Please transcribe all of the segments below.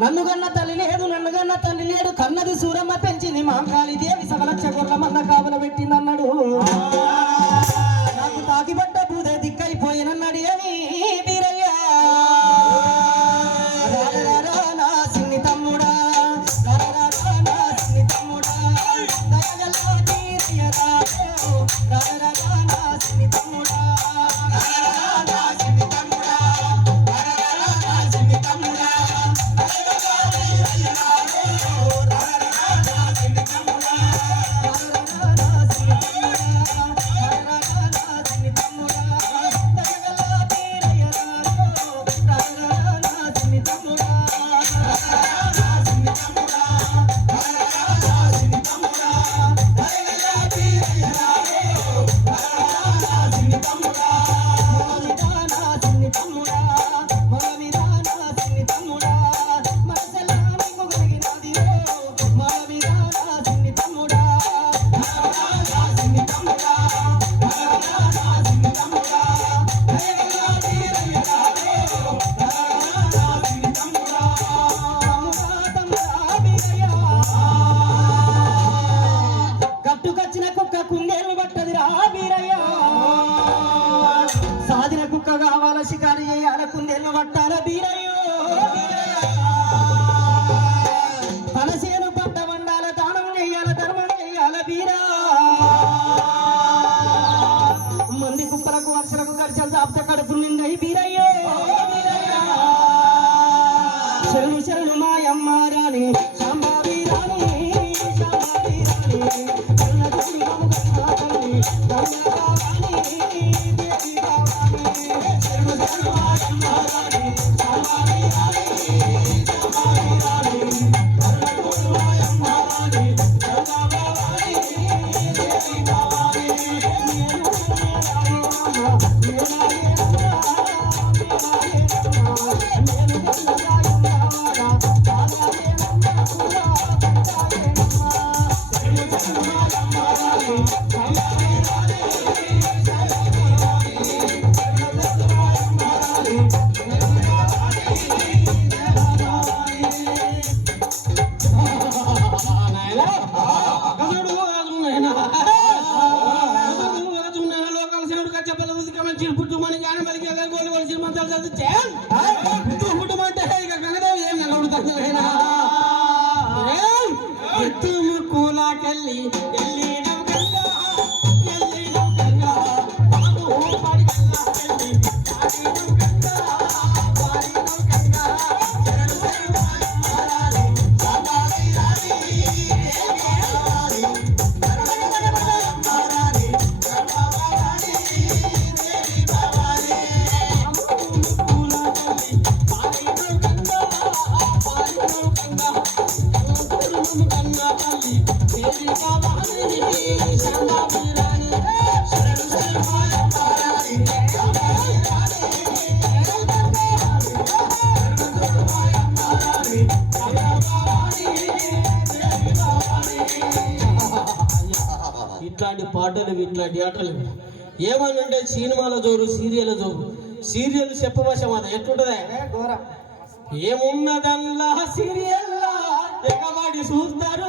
నన్ను గన్న తల్లి లేడు కన్నది సూరమ్మ పెంచింది మాంకాళి దేవి సవలక్ష గొర్రెల మంద కాపుల పెట్టిందన్నాడు. నాకు తాకిపడ్డ పూదే దిక్కైపోయినన్నాడు అని వీరయ్య నా సిన్ని తమ్ముడా నా సిన్ని తమ్ముడా దయగల వీరయ్య నా సిన్ని తమ్ముడా శికారి చేయాల కుందేళ్ళు పట్టాల బీరయ్యో తన సేను పట్ట వండాల దానం చేయాల ధర్మం చేయాల బీరా మంది కుప్పలకు వర్షలకు గడిచలు చాపుత కడుపు నిందై బీరయ్యో శరణు శరణు మాయమ్మ రాణి శాంబాబీ రాణి ఇట్లాంటి పాటలు ఇట్లాంటి ఆటలు ఏమనంటే సినిమాల జోరు సీరియల్ జోరు సీరియల్ చెప్పవశం అది ఎట్లుంటదే ఏమున్నదల్లా సీరియల్లా ఎగబడి చూస్తారు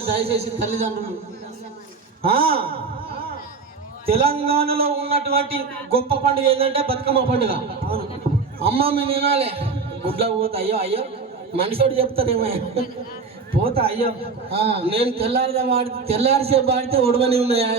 వినాలి దయచేసి తల్లిదండ్రులు. ఆ తెలంగాణలో ఉన్నటువంటి గొప్ప పండుగ ఏంటంటే బతుకమ్మ పండుగ. అమ్మ మీరు వినాలి. గుడ్ల పోతా అయ్యో అయ్యో మనిషివాడు చెప్తారేమో పోతా అయ్యో నేను తెల్లారిసేపు పాడితే ఒడవని ఉన్నాయి.